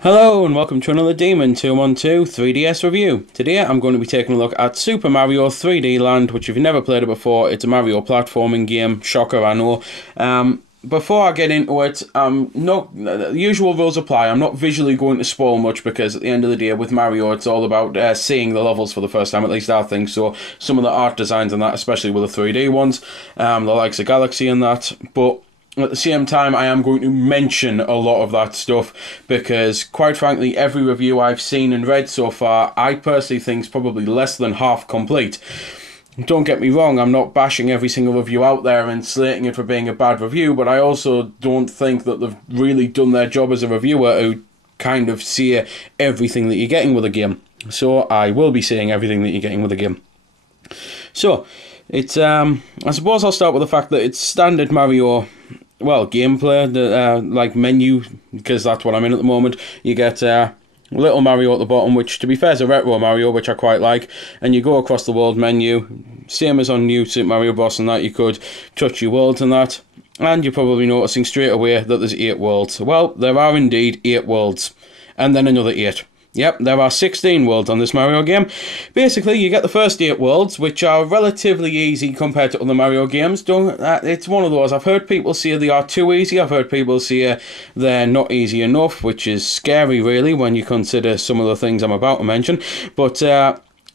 Hello and welcome to another Demon 212 3DS review. Today I'm going to be taking a look at Super Mario 3D Land, which if you've never played it before, it's a Mario platforming game. Shocker, I know. Before I get into it, the usual rules apply. I'm not visually going to spoil much because at the end of the day with Mario it's all about seeing the levels for the first time, at least I think. So some of the art designs and that, especially with the 3D ones, the likes of Galaxy and that, but at the same time, I am going to mention a lot of that stuff because, quite frankly, every review I've seen and read so far, I personally think is probably less than half complete. Don't get me wrong, I'm not bashing every single review out there and slating it for being a bad review, but I also don't think that they've really done their job as a reviewer to kind of see everything that you're getting with a game. So I will be seeing everything that you're getting with a game. So, it's I suppose I'll start with the fact that it's standard Mario, well, gameplay, like menu, because that's what I'm in at the moment. You get Little Mario at the bottom, which to be fair is a retro Mario, which I quite like, and you go across the world menu, same as on New Super Mario Bros. And that, you could touch your worlds and that, and you're probably noticing straight away that there's 8 worlds. Well, there are indeed 8 worlds, and then another 8. Yep, there are 16 worlds on this Mario game. Basically, you get the first 8 worlds, which are relatively easy compared to other Mario games. It's one of those. I've heard people say they are too easy. I've heard people say they're not easy enough, which is scary, really, when you consider some of the things I'm about to mention. But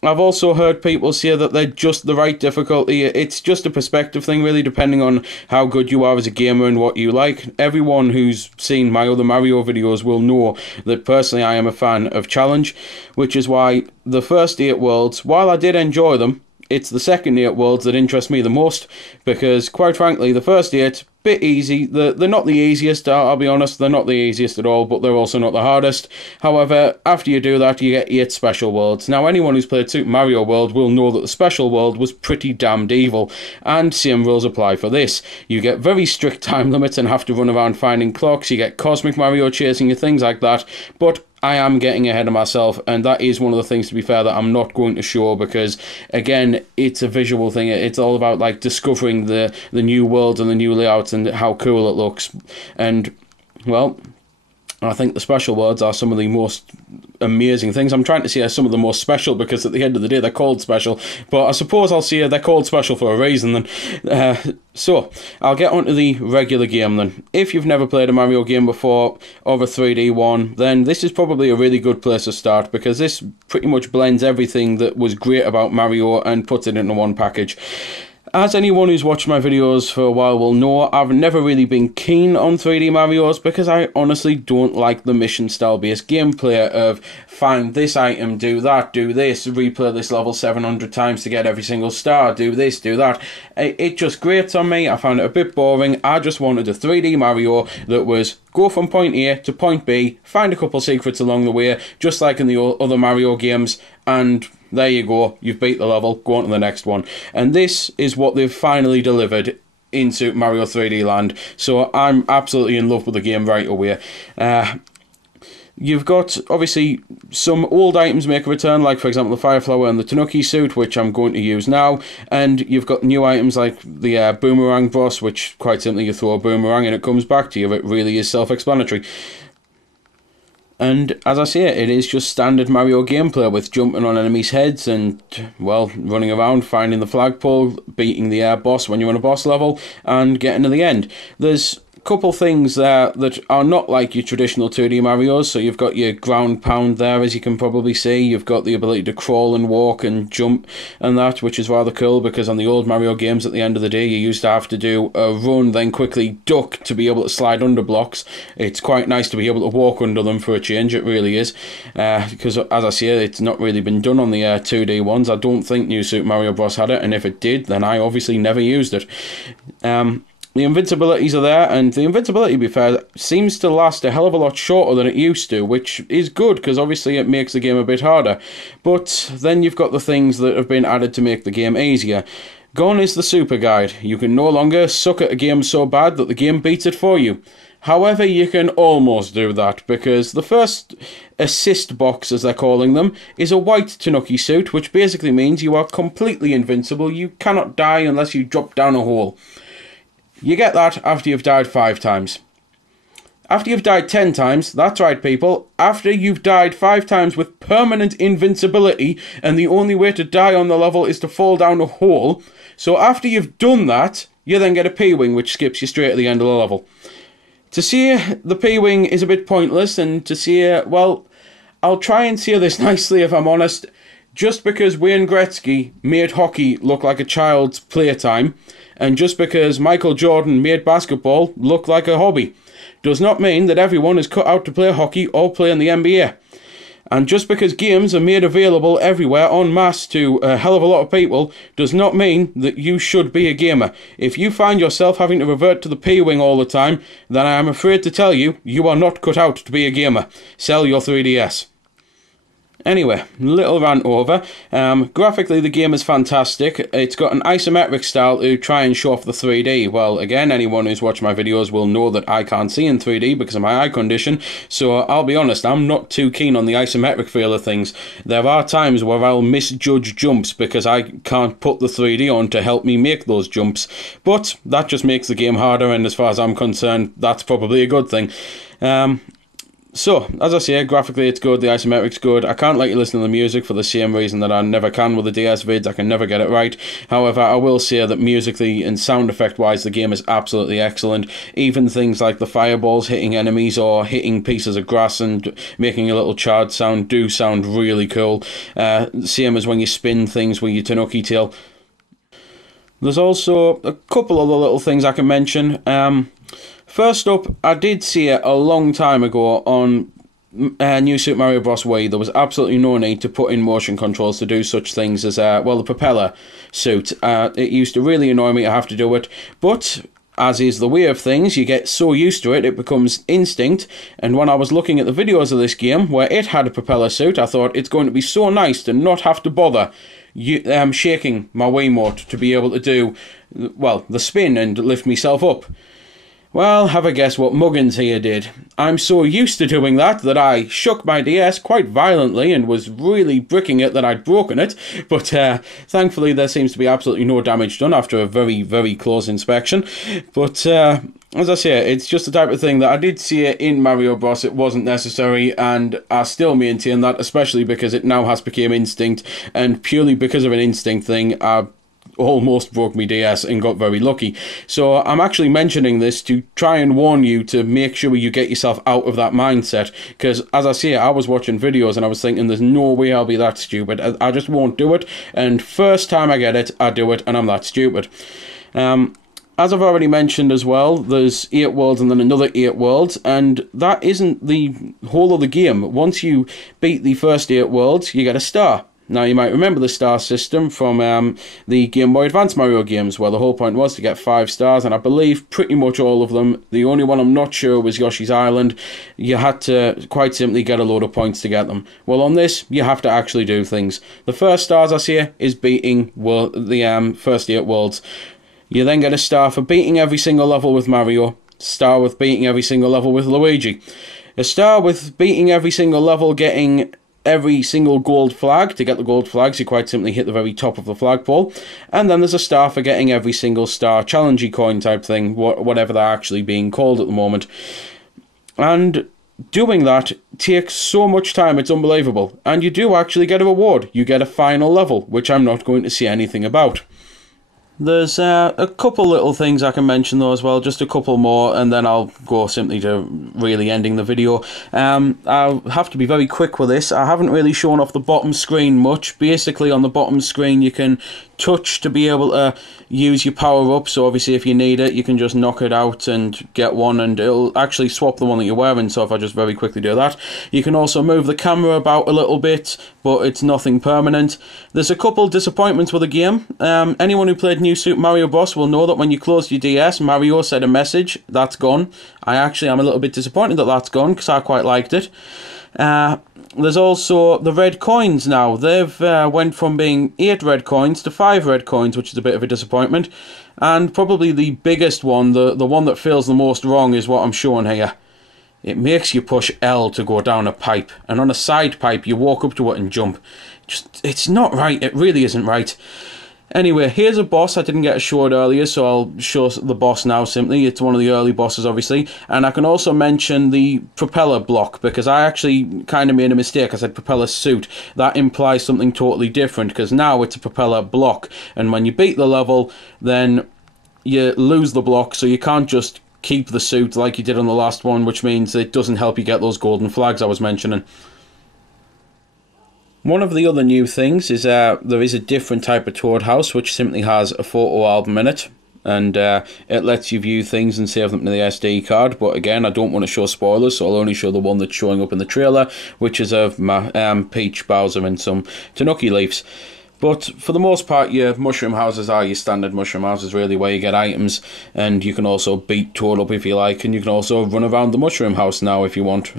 I've also heard people say that they're just the right difficulty. It's just a perspective thing, really, depending on how good you are as a gamer and what you like. Everyone who's seen my other Mario videos will know that personally I am a fan of challenge, which is why the first 8 worlds, while I did enjoy them, it's the second 8 worlds that interest me the most, because quite frankly the first 8, bit easy. They're not the easiest, I'll be honest, they're not the easiest at all, but they're also not the hardest. However, after you do that, you get 8 special worlds. Now, anyone who's played Super Mario World will know that the special world was pretty damned evil, and same rules apply for this. You get very strict time limits and have to run around finding clocks, you get Cosmic Mario chasing you, things like that, but I am getting ahead of myself, and that is one of the things, to be fair, that I'm not going to show because, again, it's a visual thing. It's all about, like, discovering the new worlds and the new layouts and how cool it looks. And, well, I think the special worlds are some of the most amazing things. I'm trying to say some of the most special because at the end of the day they're called special, but I suppose I'll say they're called special for a reason then. So, I'll get onto the regular game then. If you've never played a Mario game before, or a 3D one, then this is probably a really good place to start because this pretty much blends everything that was great about Mario and puts it into one package. As anyone who's watched my videos for a while will know, I've never really been keen on 3D Marios because I honestly don't like the mission style based gameplay of find this item, do that, do this, replay this level 700 times to get every single star, do this, do that. It just grates on me. I found it a bit boring. I just wanted a 3D Mario that was go from point A to point B, find a couple secrets along the way, just like in the other Mario games, and there you go, you've beat the level, go on to the next one. And this is what they've finally delivered in Super Mario 3D Land, so I'm absolutely in love with the game right away. You've got, obviously, some old items make a return, like, for example, the Fire Flower and the Tanuki suit, which I'm going to use now, and you've got new items like the Boomerang Boss, which, quite simply, you throw a boomerang and it comes back to you. It really is self-explanatory. And as I say, it is just standard Mario gameplay with jumping on enemies' heads and, well, running around, finding the flagpole, beating the boss when you're on a boss level, and getting to the end. There's couple things there that are not like your traditional 2D Marios. So you've got your ground pound there, as you can probably see. You've got the ability to crawl and walk and jump and that, which is rather cool because on the old Mario games at the end of the day you used to have to do a run then quickly duck to be able to slide under blocks. It's quite nice to be able to walk under them for a change, it really is, because as I say, it's not really been done on the 2D ones. I don't think New Super Mario Bros. Had it, and if it did, then I obviously never used it. The invincibilities are there, and the invincibility, to be fair, seems to last a hell of a lot shorter than it used to, which is good, because obviously it makes the game a bit harder. But then you've got the things that have been added to make the game easier. Gone is the Super Guide. You can no longer suck at a game so bad that the game beats it for you. However, you can almost do that, because the first assist box, as they're calling them, is a white Tanuki suit, which basically means you are completely invincible. You cannot die unless you drop down a hole. You get that after you've died 5 times. After you've died 10 times, that's right people, after you've died 5 times with permanent invincibility, and the only way to die on the level is to fall down a hole, so after you've done that, you then get a P-Wing, which skips you straight to the end of the level. To say the P-Wing is a bit pointless, and to say, well, I'll try and say this nicely if I'm honest, just because Wayne Gretzky made hockey look like a child's playtime, and just because Michael Jordan made basketball look like a hobby, does not mean that everyone is cut out to play hockey or play in the NBA. And just because games are made available everywhere en masse to a hell of a lot of people, does not mean that you should be a gamer. If you find yourself having to revert to the P-Wing all the time, then I am afraid to tell you, you are not cut out to be a gamer. Sell your 3DS. Anyway, little rant over. Graphically, the game is fantastic. It's got an isometric style to try and show off the 3D. Well, again, anyone who's watched my videos will know that I can't see in 3D because of my eye condition, so I'll be honest, I'm not too keen on the isometric feel of things. There are times where I'll misjudge jumps because I can't put the 3D on to help me make those jumps, but that just makes the game harder, and as far as I'm concerned, that's probably a good thing. So, as I say, graphically it's good, the isometric's good. I can't let you listen to the music for the same reason that I never can with the DS vids, I can never get it right. However, I will say that musically and sound effect wise the game is absolutely excellent. Even things like the fireballs hitting enemies or hitting pieces of grass and making a little charred sound do sound really cool. Same as when you spin things with your Tanuki tail. There's also a couple other little things I can mention. First up, I did see it a long time ago on New Super Mario Bros. Wii. There was absolutely no need to put in motion controls to do such things as, well, the propeller suit. It used to really annoy me to have to do it, but as is the way of things, you get so used to it, it becomes instinct, and when I was looking at the videos of this game, where it had a propeller suit, I thought it's going to be so nice to not have to bother shaking my Wiimote to be able to do, well, the spin and lift myself up. Well, have a guess what Muggins here did. I'm so used to doing that I shook my DS quite violently and was really bricking it that I'd broken it, but thankfully there seems to be absolutely no damage done after a very, very close inspection. But as I say, it's just the type of thing that I did see it in Mario Bros. It wasn't necessary, and I still maintain that, especially because it now has become instinct, and purely because of an instinct thing, I almost broke my DS and got very lucky. So I'm actually mentioning this to try and warn you to make sure you get yourself out of that mindset, because as I say, I was watching videos and I was thinking there's no way I'll be that stupid. I just won't do it, and first time I get it, I do it and I'm that stupid. As I've already mentioned as well, there's 8 worlds and then another 8 worlds, and that isn't the whole of the game. Once you beat the first 8 worlds, you get a star. Now, you might remember the star system from the Game Boy Advance Mario games, where the whole point was to get 5 stars, and I believe pretty much all of them. The only one I'm not sure was Yoshi's Island. You had to quite simply get a load of points to get them. Well, on this, you have to actually do things. The first stars I see is beating the first 8 worlds. You then get a star for beating every single level with Mario, star with beating every single level with Luigi, a star with beating every single level, getting every single gold flag. To get the gold flags, you quite simply hit the very top of the flagpole, and then there's a star for getting every single star challenge coin type thing, whatever they're actually being called at the moment. And doing that takes so much time, it's unbelievable, and you do actually get a reward. You get a final level, which I'm not going to say anything about. There's a couple little things I can mention though as well, just a couple more, and then I'll go simply to really ending the video. I'll have to be very quick with this. I haven't really shown off the bottom screen much. Basically on the bottom screen you can touch to be able to use your power up, so obviously if you need it you can just knock it out and get one, and it'll actually swap the one that you're wearing. So if I just very quickly do that, you can also move the camera about a little bit, but it's nothing permanent. There's a couple disappointments with the game. Anyone who played New Super Mario Bros. Will know that when you closed your DS, Mario said a message. That's gone. I actually am a little bit disappointed that that's gone, because I quite liked it. There's also the red coins now. They've went from being 8 red coins to 5 red coins, which is a bit of a disappointment. And probably the biggest one, the one that feels the most wrong, is what I'm showing here. It makes you push L to go down a pipe, and on a side pipe you walk up to it and jump. It's not right, it really isn't right. Anyway, here's a boss I didn't get to show it earlier, so I'll show the boss now simply. It's one of the early bosses, obviously. And I can also mention the propeller block, because I actually kind of made a mistake. I said propeller suit. That implies something totally different, because now it's a propeller block. And when you beat the level, then you lose the block, so you can't just keep the suit like you did on the last one, which means it doesn't help you get those golden flags I was mentioning. One of the other new things is there is a different type of Toad house which simply has a photo album in it, and it lets you view things and save them to the SD card. But again, I don't want to show spoilers, so I'll only show the one that's showing up in the trailer, which is of Peach, Bowser and some Tanuki leaves. But for the most part, your mushroom houses are your standard mushroom houses, really, where you get items, and you can also beat Toad up if you like, and you can also run around the mushroom house now if you want.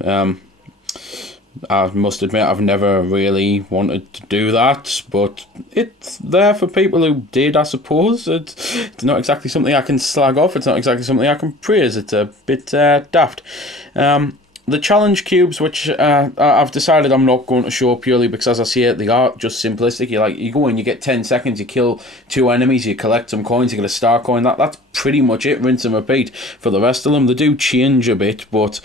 I must admit, I've never really wanted to do that, but it's there for people who did, I suppose. It's not exactly something I can slag off, it's not exactly something I can praise, it's a bit daft. The challenge cubes, which I've decided I'm not going to show purely because, as I see it, they are just simplistic. You go in, you get 10 seconds, you kill 2 enemies, you collect some coins, you get a star coin. That's pretty much it, rinse and repeat for the rest of them. They do change a bit, but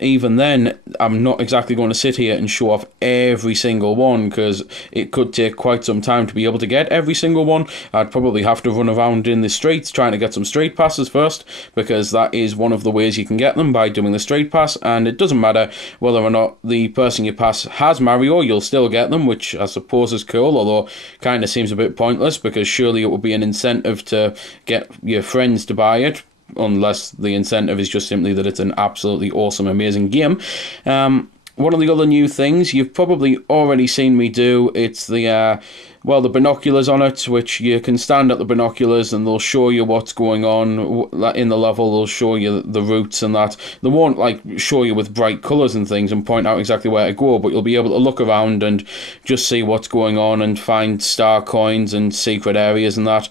even then, I'm not exactly going to sit here and show off every single one, because it could take quite some time to be able to get every single one. I'd probably have to run around in the streets trying to get some street passes first, because that is one of the ways you can get them, by doing the street pass. And it doesn't matter whether or not the person you pass has Mario, you'll still get them, which I suppose is cool, although kind of seems a bit pointless, because surely it would be an incentive to get your friends to buy it, unless the incentive is just simply that it's an absolutely awesome, amazing game. One of the other new things you've probably already seen me do, it's the the binoculars on it, which you can stand at the binoculars and they'll show you what's going on in the level. They'll show you the routes and that. They won't show you with bright colours and things and point out exactly where to go, but you'll be able to look around and just see what's going on and find star coins and secret areas and that.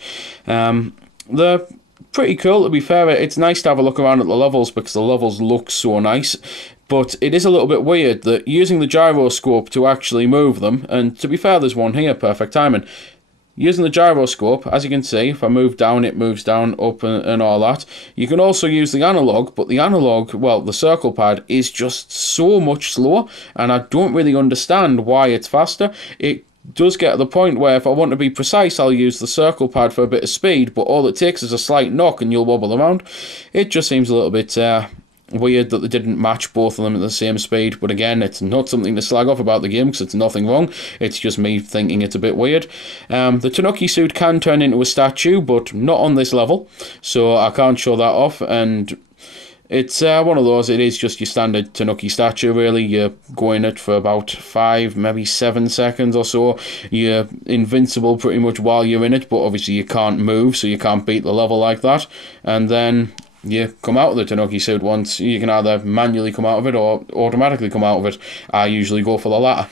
They're pretty cool, to be fair. It's nice to have a look around at the levels because the levels look so nice, but it is a little bit weird that using the gyroscope to actually move them, and to be fair, there's one here, perfect timing. Using the gyroscope, as you can see, if I move down, it moves down, up, and all that. You can also use the analog, but the analog, the circle pad, is just so much slower, and I don't really understand why it's faster. It does get to the point where if I want to be precise, I'll use the circle pad for a bit of speed, but all it takes is a slight knock and you'll wobble around. It just seems a little bit weird that they didn't match both of them at the same speed, but again, it's not something to slag off about the game because it's nothing wrong. It's just me thinking it's a bit weird. The Tanuki suit can turn into a statue, but not on this level, so I can't show that off, and it's one of those, it is just your standard Tanuki statue, really. You go in it for about 5, maybe 7 seconds or so. You're invincible pretty much while you're in it, but obviously you can't move, so you can't beat the level like that. And then you come out of the Tanuki suit once. You can either manually come out of it or automatically come out of it. I usually go for the latter.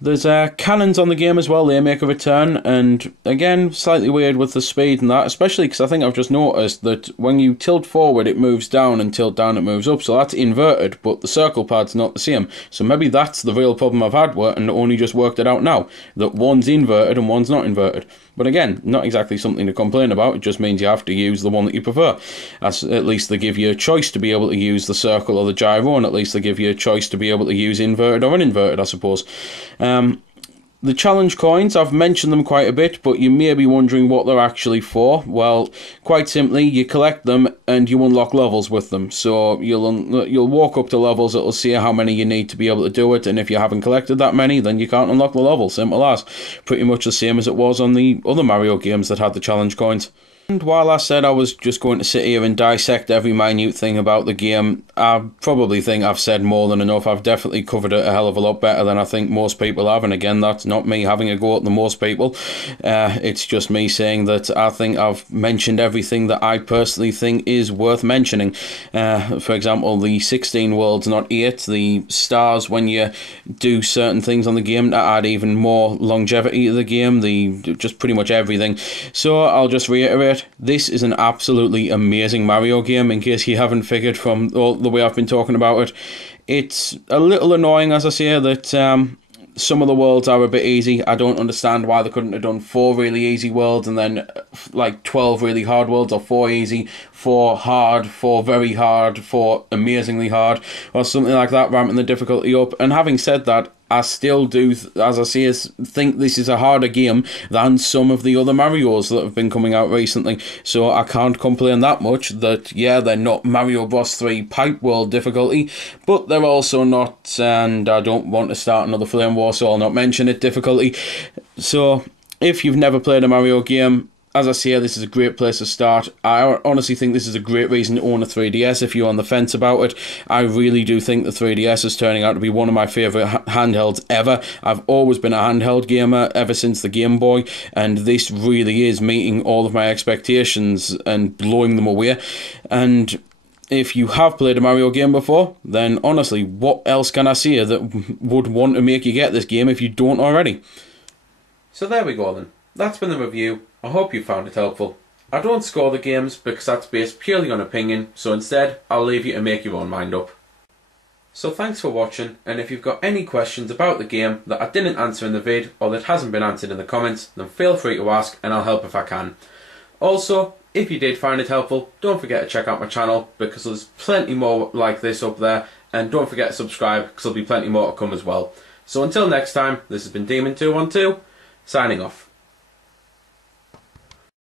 There's cannons on the game as well, they make a return, and again, slightly weird with the speed and that, especially because I think I've just noticed that when you tilt forward it moves down and tilt down it moves up, so that's inverted, but the circle pad's not the same. So maybe that's the real problem I've had and only just worked it out now, that one's inverted and one's not inverted. But again, not exactly something to complain about, it just means you have to use the one that you prefer. At least they give you a choice to be able to use the circle or the gyro, and at least they give you a choice to be able to use inverted or uninverted, I suppose. The challenge coins, I've mentioned them quite a bit, but you may be wondering what they're actually for. Well, quite simply, you collect them and you unlock levels with them. So you'll walk up to levels, it'll say how many you need to be able to do it, and if you haven't collected that many, then you can't unlock the level. Simple as. Pretty much the same as it was on the other Mario games that had the challenge coins. And while I said I was just going to sit here and dissect every minute thing about the game, I probably think I've said more than enough. I've definitely covered it a hell of a lot better than I think most people have, and again, that's not me having a go at the most people. It's just me saying that I think I've mentioned everything that I personally think is worth mentioning. For example, the 16 worlds, not 8, the stars when you do certain things on the game to add even more longevity to the game, just pretty much everything. So I'll just reiterate, this is an absolutely amazing Mario game, in case you haven't figured from all the way I've been talking about it. It's a little annoying, as I say, that Some of the worlds are a bit easy. I don't understand why they couldn't have done 4 really easy worlds and then like 12 really hard worlds, or 4 easy, 4 hard, 4 very hard, 4 amazingly hard, or something like that, ramping the difficulty up. And having said that, I still do, as I say, think this is a harder game than some of the other Marios that have been coming out recently. So I can't complain that much that, yeah, they're not Mario Bros. 3 Pipe World difficulty, but they're also not, and I don't want to start another Flame War, so I'll not mention it, difficulty. So if you've never played a Mario game, as I say, this is a great place to start. I honestly think this is a great reason to own a 3DS if you're on the fence about it. I really do think the 3DS is turning out to be one of my favourite handhelds ever. I've always been a handheld gamer ever since the Game Boy, and this really is meeting all of my expectations and blowing them away. And if you have played a Mario game before, then honestly, what else can I say that would want to make you get this game if you don't already? So there we go then. That's been the review. I hope you found it helpful. I don't score the games because that's based purely on opinion, so instead I'll leave you to make your own mind up. So thanks for watching, and if you've got any questions about the game that I didn't answer in the vid or that hasn't been answered in the comments, then feel free to ask and I'll help if I can. Also, if you did find it helpful, don't forget to check out my channel because there's plenty more like this up there, and don't forget to subscribe because there'll be plenty more to come as well. So until next time, this has been Demon212, signing off.